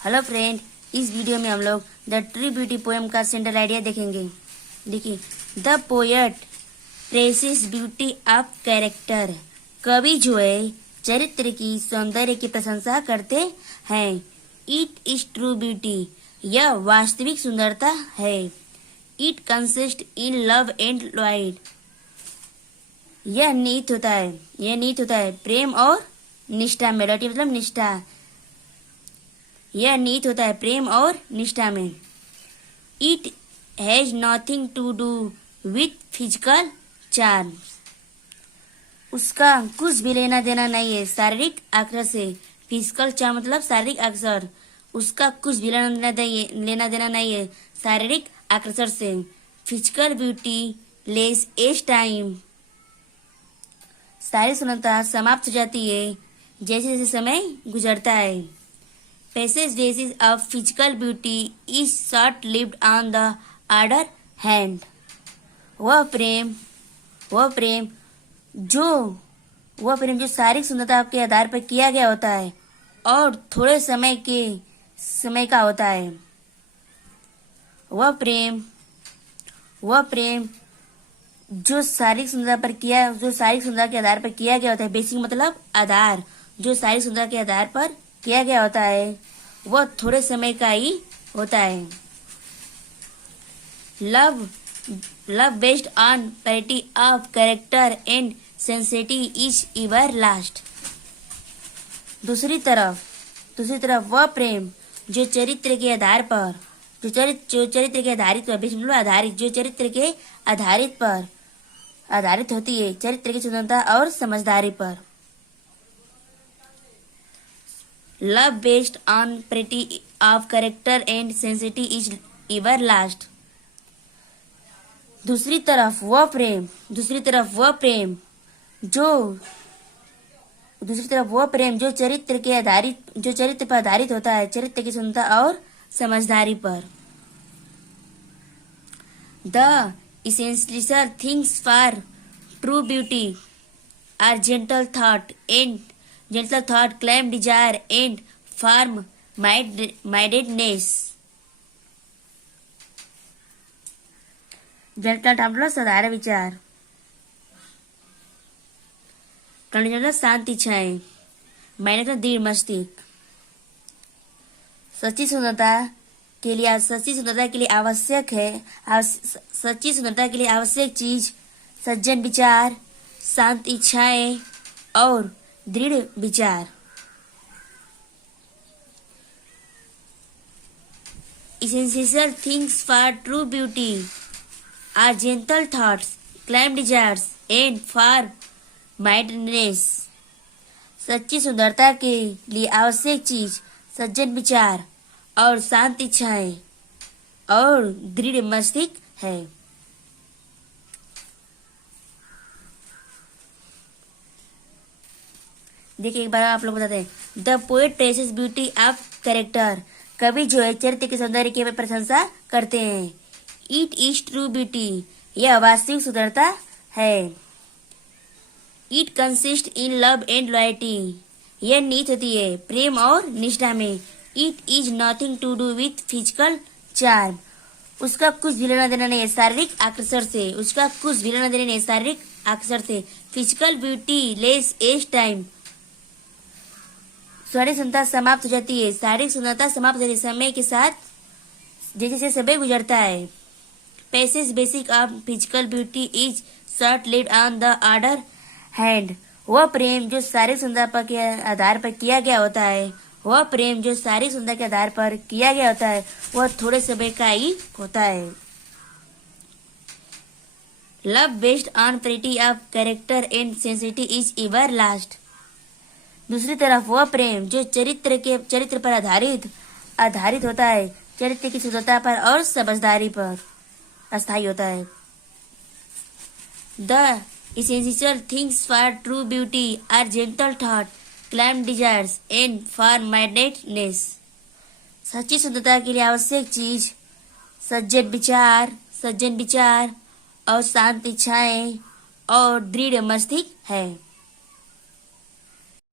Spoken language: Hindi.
हेलो फ्रेंड, इस वीडियो में हम लोग द ट्रू ब्यूटी पोएम का सेंट्रल आइडिया देखेंगे। देखिए, the poet presses beauty of character. कवि जो है चरित्र की सौंदर्य की प्रशंसा करते हैं। इट इज ट्रू ब्यूटी, यह वास्तविक सुंदरता है। It consist in love and loyalty, यह निहित होता है प्रेम और निष्ठा में। लॉयल्टी मतलब निष्ठा, यह निहित होता है प्रेम और निष्ठा में। It has nothing to do with physical charm, उसका कुछ भी लेना देना नहीं है शारीरिक आकर्षण से। फिजिकल चार्म मतलब शारीरिक आकर्षण, उसका कुछ भी लेना देना नहीं है शारीरिक आकर्षण से। Physical beauty less as time, शारीरिक सुंदरता समाप्त हो जाती है जैसे जैसे समय गुजरता है। Passage basis of physical beauty is short lived on the other hand, वह प्रेम जो शारीरिक सुंदरता के आधार पर किया गया होता है और थोड़े समय का होता है। वह प्रेम जो शारीरिक सुंदरता के आधार पर किया गया होता है। बेसिक मतलब आधार, जो शारीरिक सुंदरता के आधार पर किया गया होता है वह थोड़े समय का ही होता है। Love based on purity of character and sincerity is ever last. दूसरी तरफ वह प्रेम जो चरित्र के आधार पर, जो चरित्र के आधारित होती है, चरित्र की सुंदरता और समझदारी पर। Love based on purity of character and sincerity is ever last. दूसरी तरफ वह प्रेम जो चरित्र पर आधारित होता है, चरित्र की सुंदरता और समझदारी पर। The essential things for true beauty are gentle thought, calm desire and firm mindedness। gentle thought मतलब साधारण विचार, calm मतलब शांत इच्छाएं, minded मतलब दृढ़ मस्तिष्क। सच्ची सुंदरता के लिए आवश्यक चीज सज्जन विचार, शांत इच्छाएं और दृढ़ विचार। Essential things for true beauty are gentle thoughts, calm desires and firm mindedness। सच्ची सुंदरता के लिए आवश्यक चीज सज्जन विचार और शांत इच्छाएं और दृढ़ मस्तिष्क है। देखिए, एक बार आप लोग बताते हैं। The poet presses beauty of character, कवि जो है चरित्र के सौंदर्य की प्रशंसा करते हैं। इट इज ट्रू ब्यूटी, यह वास्तविक सुंदरता है। It consist in love and loyalty, यह निहित होती है प्रेम और निष्ठा में। It is nothing to do with physical charm, उसका कुछ भी लेना देना नहीं है शारीरिक आकर्षण से। Physical beauty less as time, शारीरिक सुंदरता समाप्त हो जाती है समय के साथ जैसे जैसे समय गुजरता है। Passage basic of physical beauty is short lived on the other hand, वह प्रेम जो शारीरिक सुंदरता के आधार पर किया गया होता है वह थोड़े समय का ही होता है। Love based on purity of character and sincerity is ever last. दूसरी तरफ वह प्रेम जो चरित्र पर आधारित होता है, चरित्र की सुंदरता पर और समझदारी पर अस्थायी होता है। The essential things for true beauty are gentle thought, calm desires and firm mindedness। सच्ची सुंदरता के लिए आवश्यक चीज सज्जन विचार और शांत इच्छाएं और दृढ़ मस्तिष्क है।